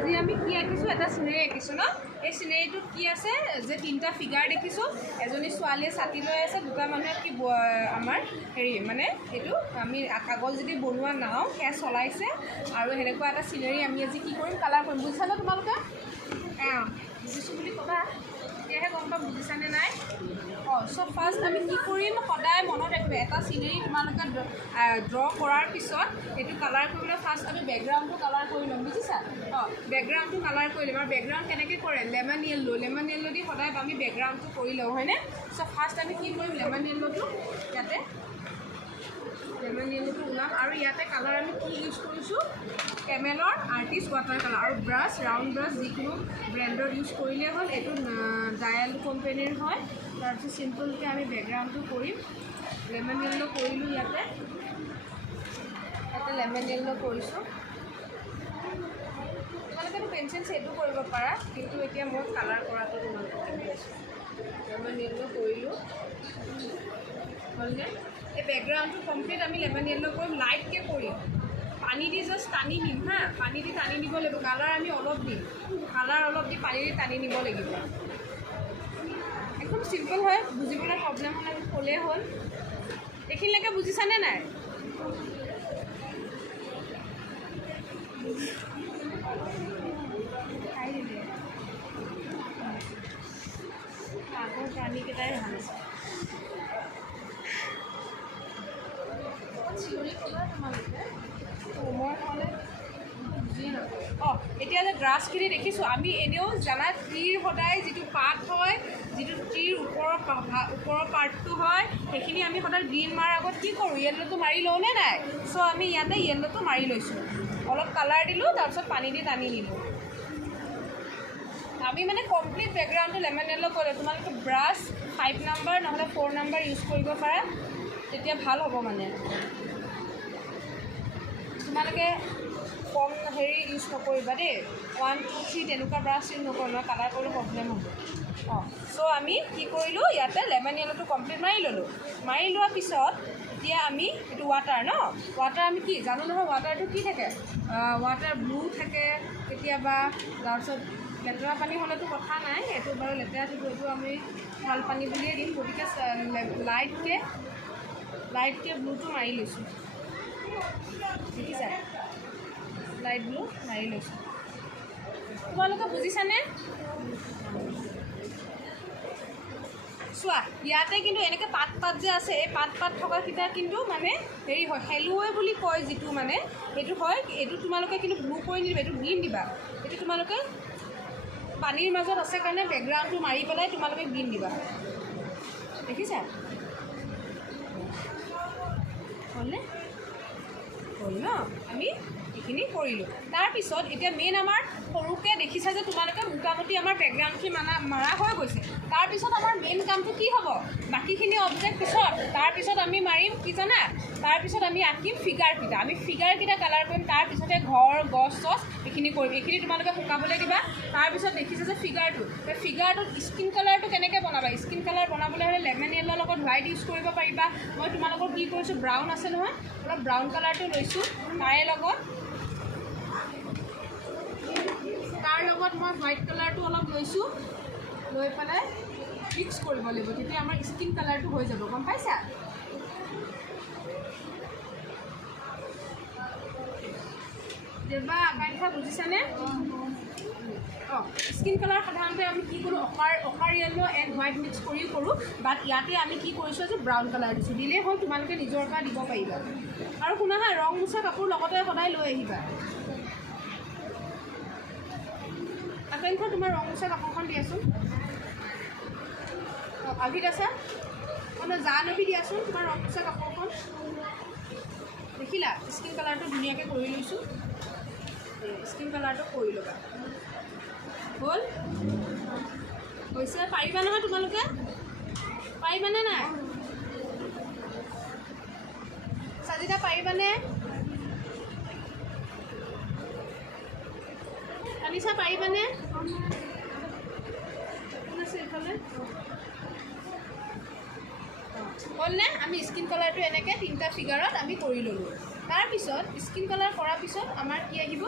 আজি আমি কি আঁকিছোঁ, এটা চিনেৰি আঁকিছোঁ ন। এই চিনেৰিটোত কি আছে যে তিনিটা ফিগাৰ দেখিছোঁ, এজনী ছোৱালীয়ে ছাতি লৈ আছে, দুটা মানুহে কি আমাৰ হেৰি মানে এইটো আমি কাগজ যদি বনোৱা নাও সেয়া চলাইছে, আৰু সেনেকুৱা এটা চিনেৰি আমি আজি কি কৰিম, কালাৰ কৰিম। বুজিছানে তোমালোকে? বুজিছোঁ বুলি ক'বা, তেতিয়াহে গম পাম বুজিছানে নাই। চ' ফাৰ্ষ্ট আমি কি কৰিম, সদায় মনত ৰাখিব, এটা চিনেৰি তোমালোকে ড্ৰ কৰাৰ পিছত এইটো কালাৰ কৰিবলৈ ফাৰ্ষ্ট আমি বেকগ্ৰাউণ্ডটো কালাৰ কৰি ল'ম, বুজিছা? বেকগ্ৰাউণ্ডটো কালাৰ কৰি ল'ম। আৰু বেকগ্ৰাউণ্ড কেনেকৈ কৰে, লেমন য়েল্লো দি সদায় আমি বেকগ্ৰাউণ্ডটো কৰি লওঁ, হয়নে? চ' ফাৰ্ষ্ট আমি কি কৰিম, লেমন য়েল্লোটো ইয়াতে লেমন য়েল্লোটো ওলাম। আৰু ইয়াতে কালাৰ আমি কি ইউজ কৰিছোঁ, কেমেলৰ আৰ্টিষ্ট ৱাটাৰ কালাৰ, আৰু ব্ৰাছ, ৰাউণ্ড ব্ৰাছ যিকোনো ব্ৰেণ্ডৰ ইউজ কৰিলেই হ'ল। এইটো ডায়েল কোম্পানীৰ হয়। তাৰপিছত চিম্পলকৈ আমি বেকগ্ৰাউণ্ডটো কৰিম, লেমন য়েল্লো কৰিলোঁ, ইয়াতে লেমন য়েল্লো কৰিছোঁ। তোমালোকেতো পেঞ্চিল শ্বেডো কৰিব পাৰা, কিন্তু এতিয়া মই কালাৰ কৰাটো তোমালোকে কৰি আছোঁ। লেমন য়েল্লো কৰিলোঁ, হ'লনে? এই বেকগ্ৰাউণ্ডটো কমপ্লিট আমি লেমন য়েল্লো কৰিম, লাইটকৈ কৰিম, পানী দি জাষ্ট টানি নিম হা, পানী দি টানি নিব লাগিব। কালাৰ আমি অলপ দিম, কালাৰ অলপ দি পানী দি টানি নিব লাগিব। একদম চিম্পল হয়, বুজিবলৈ প্ৰব্লেম হ'লে আমি ক'লেই হ'ল। এইখিনিলৈকে বুজিছানে নাই? আগৰ প্ৰাণীকেইটাই ভাল আছে। চিঞৰি ক'বা তোমালোকে, মই ক'লে বুজিয়ে নাপাওঁ। এতিয়া যে গ্ৰাছখিনি দেখিছোঁ, আমি এনেও জানা ট্ৰিৰ সদায় যিটো পাত হয়, যিটো ট্ৰিৰ ওপৰৰ পাৰ্টটো হয়, সেইখিনি আমি সদায় গ্ৰীণ মাৰ আগত কি কৰোঁ, য়েল্লোটো মাৰি লওঁনে নাই? চ' আমি ইয়াতে য়েল্লোটো মাৰি লৈছোঁ, অলপ কালাৰ দিলোঁ, তাৰপিছত পানী দি টানি নিলোঁ। আমি মানে কমপ্লিট বেকগ্ৰাউণ্ডটো লেমন য়েল্লো কৰিলোঁ। তোমালোকে ব্ৰাছ 5 নম্বৰ নহ'লে 4 নম্বৰ ইউজ কৰিব পাৰা, তেতিয়া ভাল হ'ব। মানে তোমালোকে কম হেৰি ইউজ নকৰিবা দেই, 1, 2, 3 তেনেকুৱা ব্ৰাছ ইউজ নকৰিবা, কালাৰ কৰিবলৈ প্ৰব্লেম হ'ব। চ' আমি কি কৰিলোঁ, ইয়াতে লেমন য়েল্লোটো কমপ্লিট মাৰি ল'লোঁ। মাৰি লোৱাৰ পিছত এতিয়া আমি এইটো ৱাটাৰ ন, ৱাটাৰ আমি কি জানো নহয়, ৱাটাৰটো কি থাকে, ৱাটাৰ ব্লু থাকে কেতিয়াবা, তাৰপিছত লেতেৰা পানী হ'লেতো কথা নাই, এইটো বাৰু লেতেৰা থাকিব, এইটো আমি ভাল পানী বুলিয়ে দিম। গতিকে লাইটকৈ ব্লুটো মাৰি লৈছোঁ, দেখিছা? লাইট ব্লু মাৰি লৈছোঁ। তোমালোকে বুজিছানে? চোৱা, ইয়াতে কিন্তু এনেকৈ পাত যে আছে, এই পাত থকাকেইটা কিন্তু মানে হেৰি হয়, হেলুৱে বুলি কয় যিটো, মানে সেইটো হয়। এইটো তোমালোকে কিন্তু ব্লু কৰি নিদিবা, এইটো গ্ৰীণ দিবা। এইটো তোমালোকে পানীৰ মাজত আছে কাৰণে বেকগ্ৰাউণ্ডটো মাৰি পেলাই তোমালোকে গ্ৰীণ দিবা, দেখিছা? হ'লনে? হ'ল ন, আমি এইখিনি কৰিলোঁ। তাৰপিছত এতিয়া মেইন আমাৰ সৰুকৈ দেখিছা যে তোমালোকে, মোটামুটি আমাৰ বেকগ্ৰাউণ্ডখিনি মাৰা হৈ গৈছে। তাৰপিছত আমাৰ মেইন কামটো কি হ'ব, বাকীখিনি অবজেক্ট পিছত, তাৰপিছত আমি মাৰিম কি জানা, তাৰপিছত আমি আঁকিম ফিগাৰকেইটা। আমি ফিগাৰকেইটা কালাৰ কৰিম, তাৰপিছতে ঘৰ, গছ চছ এইখিনি কৰিম। এইখিনি তোমালোকে শুকাবলৈ দিবা। তাৰপিছত দেখিছে যে ফিগাৰটো, সেই ফিগাৰটোত স্কিন কালাৰটো কেনেকৈ বনাবা, স্কিন কালাৰ বনাবলৈ হ'লে লেমন য়েল্লোৰ লগত হোৱাইট ইউজ কৰিব পাৰিবা। মই তোমালোকৰ কি কৰিছোঁ, ব্ৰাউন আছে নহয়, অলপ ব্ৰাউন কালাৰটো লৈছোঁ, তাৰ লগত মই হোৱাইট কালাৰটো অলপ লৈছোঁ, লৈ পেলাই মিক্স কৰিব লাগিব, তেতিয়া আমাৰ স্কিন কালাৰটো হৈ যাব, গম পাইছা? দেৱা আকাংক্ষা বুজিছানে? স্কিন কালাৰ সাধাৰণতে আমি কি কৰোঁ, অকাৰ য়েল্লো এণ্ড হোৱাইট মিক্স কৰিও কৰোঁ, বাট ইয়াতে আমি কি কৰিছোঁ যে ব্ৰাউন কালাৰ দিছোঁ। দিলেই হ'ল, তোমালোকে নিজৰ পৰা দিব পাৰিবা। আৰু শুনা হা, ৰং মোচা কাপোৰ লগতে সদায় লৈ আহিবা। আকাংক্ষা, তোমাৰ ৰং মোচা কাপোৰখন দিয়াচোন। আভিত আছা? জাহ্নৱী দিয়াচোন তোমাৰ ৰং মোচা কাপোৰখন। দেখিলা, স্কিন কালাৰটো ধুনীয়াকৈ কৰি লৈছোঁ। স্কিন কালাৰটো কৰি ল'বা। হ'ল? হৈছে? পাৰিবা নহয় তোমালোকে? পাৰিবানে নাই? চাজিদা পাৰিবানে? আনিছা পাৰিবানে? কোন আছে এইফালে? হ'লনে? আমি স্কিন কালাৰটো এনেকৈ 3টা ফিগাৰত আমি কৰি ল'লোঁ। তাৰপিছত স্কিন কালাৰ কৰাৰ পিছত আমাৰ কি আহিব,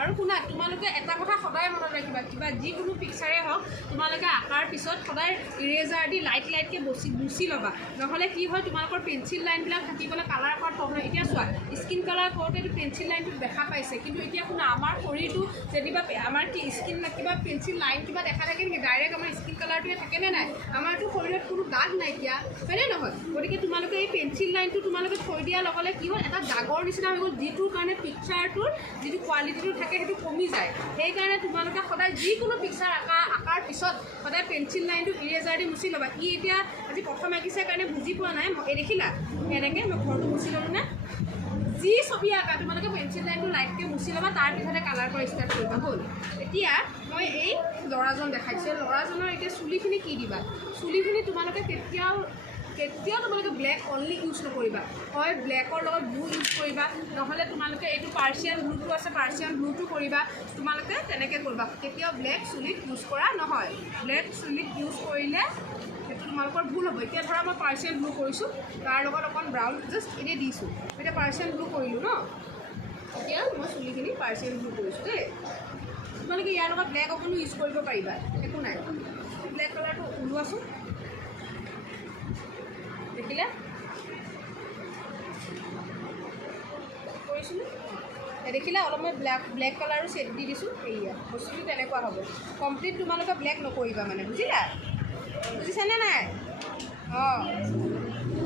আৰু শুনা তোমালোকে এটা কথা সদায় মনত ৰাখিবা কিবা যিকোনো পিকচাৰে হওক তোমালোকে আঁকাৰ পিছত সদায় ইৰেজাৰ দি লাইটকৈ মুচি ল'বা নহ'লে কি হয় তোমালোকৰ পেঞ্চিল লাইনবিলাক থাকিবলৈ কালাৰ কৰাত প্ৰব্লেম এতিয়া চোৱা স্কিন কালাৰ কৰোঁতেতো পেঞ্চিল লাইনটো দেখা পাইছে কিন্তু এতিয়া শুনা আমাৰ শৰীৰটো যেনিবা আমাৰ কি স্কিন কিবা পেঞ্চিল লাইন কিবা দেখা থাকে নেকি ডাইৰেক্ট আমাৰ স্কিন কালাৰটোৱে থাকেনে নাই আমাৰতো শৰীৰত কোনো দাগ নাইকিয়া হয়নে নহয় গতিকে তোমালোকে এই পেঞ্চিল লাইনটো তোমালোকে থৈ দিয়াৰ লগে লগে কি হ'ল এটা দাগৰ নিচিনা হৈ গ'ল যিটোৰ কাৰণে পিকচাৰটোৰ যিটো কোৱালিটিটো থাকে সেইটো কমি যায় সেইকাৰণে তোমালোকে সদায় যিকোনো পিকচাৰ আঁকাৰ পিছত সদায় পেঞ্চিল লাইনটো ইৰেজাৰ দি মুচি ল'বা ই এতিয়া আজি প্ৰথম আঁকিছে কাৰণে বুজি পোৱা নাই এই দেখিলা এনেকৈ মই ঘৰটো মুচি ল'লোঁ নে যি ছবি আঁকা তোমালোকে পেঞ্চিল লাইনটো লাইটকৈ মুচি ল'বা তাৰপিছতে কালাৰ কৰা ষ্টাৰ্ট কৰিবা হ'ল এতিয়া মই এই ল'ৰাজন দেখাইছোঁ ল'ৰাজনৰ এতিয়া চুলিখিনি কি দিবা চুলিখিনি তোমালোকে কেতিয়াও তোমালোকে ব্লেক অনলি ইউজ নকৰিবা হয় ব্লেকৰ লগত ব্লু ইউজ কৰিবা নহ'লে তোমালোকে এইটো পাৰ্চিয়ান ব্লুটো আছে পাৰ্চিয়ান ব্লুটো কৰিবা তোমালোকে তেনেকৈ কৰিবা কেতিয়াও ব্লেক চুলিত ইউজ কৰা নহয় ব্লেক চুলিত ইউজ কৰিলে সেইটো তোমালোকৰ ভুল হ'ব এতিয়া ধৰা মই পাৰ্চিয়ান ব্লু কৰিছোঁ তাৰ লগত অকণ ব্ৰাউন জাষ্ট এনেই দিছোঁ এতিয়া পাৰ্চিয়ান ব্লু কৰিলোঁ ন এতিয়া মই চুলিখিনি পাৰ্চিয়ান ব্লু কৰিছোঁ দেই তোমালোকে ইয়াৰ লগত ব্লেক অকণো ইউজ কৰিব পাৰিবা একো নাই ব্লেক কালাৰটো ওলোৱাচোন দেখিলে কৰিছিলোঁ দেখিলে অলপ মই ব্লেক কালাৰো ছেট দি দিছোঁ এয়া বস্তুটো তেনেকুৱা হ'ব কমপ্লিট তোমালোকে ব্লেক নকৰিবা মানে বুজিলা বুজিছানে নাই অঁ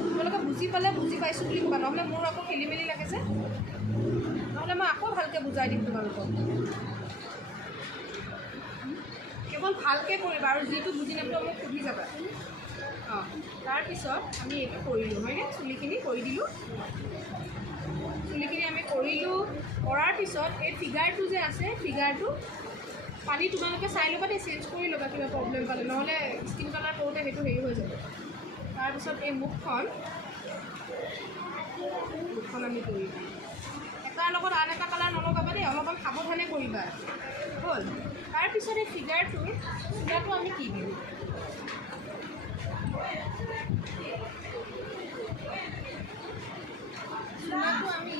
তোমালোকে বুজি পালে বুজি পাইছোঁ বুলি ক'বা নহ'লে মোৰ আকৌ খেলি মেলি লাগে যে নহ'লে মই আকৌ ভালকৈ বুজাই দিম তোমালোকক কেৱল ভালকৈ কৰিবা আৰু যিটো বুজি নাপাবা মোক সুধি যাবা অঁ তাৰপিছত আমি এইটো কৰিলোঁ হয়নে চুলিখিনি কৰি দিলোঁ চুলিখিনি আমি কৰিলোঁ কৰাৰ পিছত এই ফিগাৰটো যে আছে ফিগাৰটো পানী তোমালোকে চাই ল'বা দেই চেঞ্জ কৰি ল'বা কিবা প্ৰব্লেম পালে নহ'লে স্কিন কালাৰ কৰোঁতে সেইটো হেৰি হৈ যাব তাৰপিছত এই মুখখন আমি কৰিম এটাৰ লগত আন এটা কালাৰ নলগাবা দেই অলপমান সাৱধানে কৰিবা হ'ল তাৰপিছত এই ফিগাৰটোৰ চুলাটো আমি কি দিম চুলাটো আমি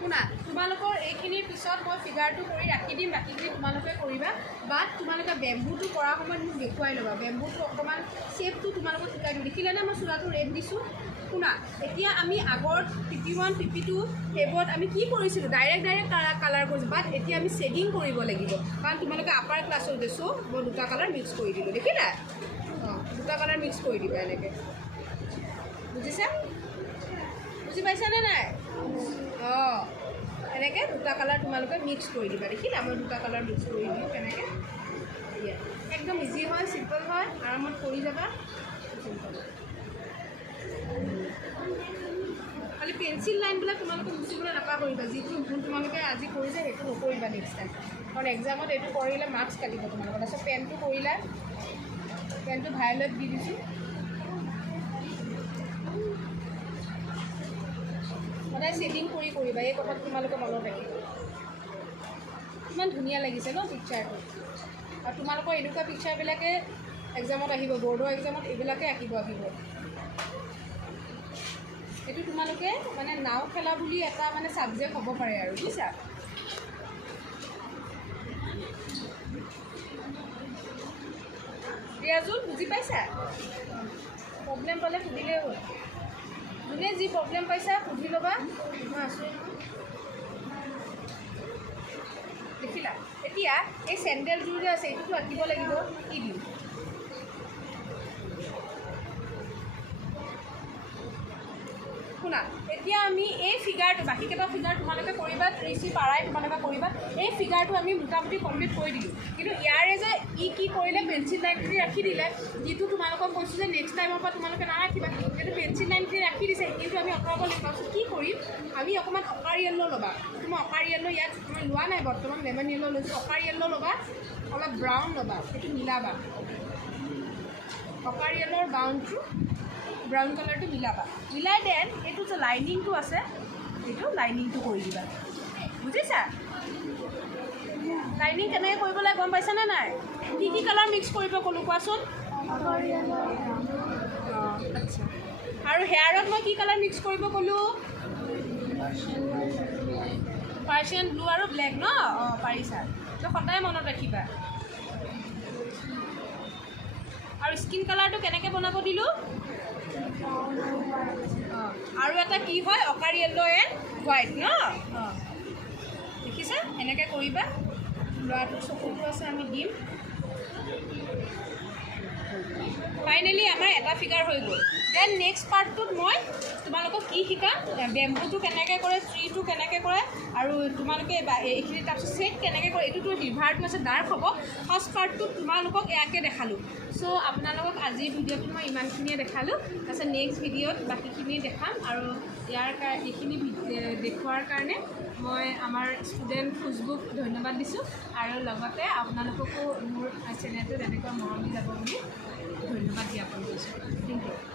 শুনা তোমালোকৰ এইখিনিৰ পিছত মই ফিগাৰটো কৰি ৰাখি দিম বাকীখিনি তোমালোকে কৰিবা বা তোমালোকে বেম্বুটো কৰাৰ সময়ত মোক দেখুৱাই ল'বা বেম্বুটো অকণমান শ্বেপটো তোমালোকক শিকাই দিওঁ দেখিলেনে মই চুলাটো ৰেড দিছোঁ শুনা এতিয়া আমি আগৰ PP1 PP2 সেইবোৰত আমি কি কৰিছিলোঁ ডাইৰেক্ট কালাৰ কৰিছোঁ বাট এতিয়া আমি ছেডিং কৰিব লাগিব কাৰণ তোমালোকে আপাৰ ক্লাছত দিছোঁ মই দুটা কালাৰ মিক্স কৰি দিলোঁ দেখিলা অঁ দুটা কালাৰ মিক্স কৰি দিবা এনেকৈ বুজিছা বুজি পাইছানে নাই অঁ এনেকৈ দুটা কালাৰ তোমালোকে মিক্স কৰি দিবা দেখিলা মই দুটা কালাৰ মিক্স কৰি দিলোঁ তেনেকৈ একদম ইজি হয় চিম্পল হয় আৰামত কৰি যাবা খালি পেঞ্চিল লাইনবিলাক তোমালোকে মুচিবলৈ নাপাহৰিবা যিটো ভুল তোমালোকে আজি কৰিছে সেইটো নকৰিবা নেক্সট টাইম কাৰণ এক্সামত এইটো কৰিলে মাৰ্কছ কাটিব তোমালোকৰ তাৰপিছত পেনটো কৰিলা পেনটো ভাইলেট দি দিছোঁ সদায় ছেটিং কৰিবা এই কথাটো তোমালোকে মনত ৰাখিবা ইমান ধুনীয়া লাগিছে ন পিকচাৰটো আৰু তোমালোকৰ এনেকুৱা পিকচাৰবিলাকে এক্সামত আহিব বৰ্ডৰ এক্সামত এইবিলাকে আহিব এইটো তোমালোকে মানে নাও খেলা বুলি এটা মানে ছাবজেক্ট হ'ব পাৰে আৰু বুজিছা ৰিয়াজুল বুজি পাইছা প্ৰব্লেম পালে সুধিলেই হ'ল যোনে যি প্ৰব্লেম পাইছা সুধি ল'বা মই আছোঁ দেখিলা এতিয়া এই চেণ্ডেলযোৰ যে আছে এইটোতো আঁকিব লাগিব কি দিম শুনা এতিয়া আমি এই ফিগাৰটো বাকীকেইটা ফিগাৰ তোমালোকে কৰিবা 3C পাৰাই তোমালোকে কৰিবা এই ফিগাৰটো আমি মোটামুটি কমপ্লিট কৰি দিলোঁ কিন্তু ইয়াৰে যে কি কৰিলে পেঞ্চিল লাইনখিনি ৰাখি দিলে যিটো তোমালোকক কৈছোঁ যে নেক্সট টাইমৰ পৰা তোমালোকে নাৰাখিবা সেইটো পেঞ্চিল লাইনখিনি ৰাখি দিছে কিন্তু আমি আঁতৰাব লাগিব কি কৰিম আমি অকণমান অকাৰ য়েল্ল' ল'বা তোমাৰ অকাৰ য়েল্ল' ইয়াত মই লোৱা নাই বৰ্তমান লেমন য়েল্ল' লৈছোঁ অকাৰ য়েল্ল' ল'বা অলপ ব্ৰাউন ল'বা সেইটো মিলাবা অকাৰ য়েল্ল'ৰ ব্ৰাউন কালাৰটো মিলাবা মিলাই দেন এইটো যে লাইনিংটো আছে এইটো লাইনিংটো কৰি দিবা বুজিছা লাইনিং কেনেকৈ কৰিব লাগে গম পাইছানে নাই কি কালাৰ মিক্স কৰিব ক'লোঁ কোৱাচোন অঁ আচ্ছা আৰু হেয়াৰত মই কি কালাৰ মিক্স কৰিব ক'লোঁ পাৰ্চিয়ান ব্লু আৰু ব্লেক ন অঁ পাৰিছা তো সদায় মনত ৰাখিবা আৰু স্কিন কালাৰটো কেনেকৈ বনাব দিলোঁ অঁ আৰু এটা কি হয় অকাৰ য়েল্লো এণ্ড হোৱাইট ন অঁ দেখিছা এনেকৈ কৰিবা ল'ৰাটোৰ চকুটো আছে আমি দিম ফাইনেলি আমাৰ এটা ফিগাৰ হৈ গ'ল দেন নেক্সট পাৰ্টটোত মই তোমালোকক কি শিকাম বেম্বুটো কেনেকৈ কৰে ট্ৰিটো কেনেকৈ কৰে আৰু তোমালোকে এইখিনি তাৰপিছত ছেট কেনেকৈ কৰে এইটোতো লিভাৰটো আছে ডাৰ্ক হ'ব ফাৰ্ষ্ট পাৰ্টটোত তোমালোকক ইয়াকে দেখালোঁ চ' আপোনালোকক আজিৰ ভিডিঅ'টোত মই ইমানখিনিয়ে দেখালোঁ তাৰপিছত নেক্সট ভিডিঅ'ত বাকীখিনি দেখাম আৰু এইখিনি দেখুওৱাৰ কাৰণে মই আমাৰ ষ্টুডেণ্ট খুচবুক ধন্যবাদ দিছোঁ আৰু লগতে আপোনালোককো মোৰ চেনেলটোত এনেকুৱা মৰম দি যাব বুলি ধন্যবাদ জ্ঞাপন কৰিছোঁ থেংক ইউ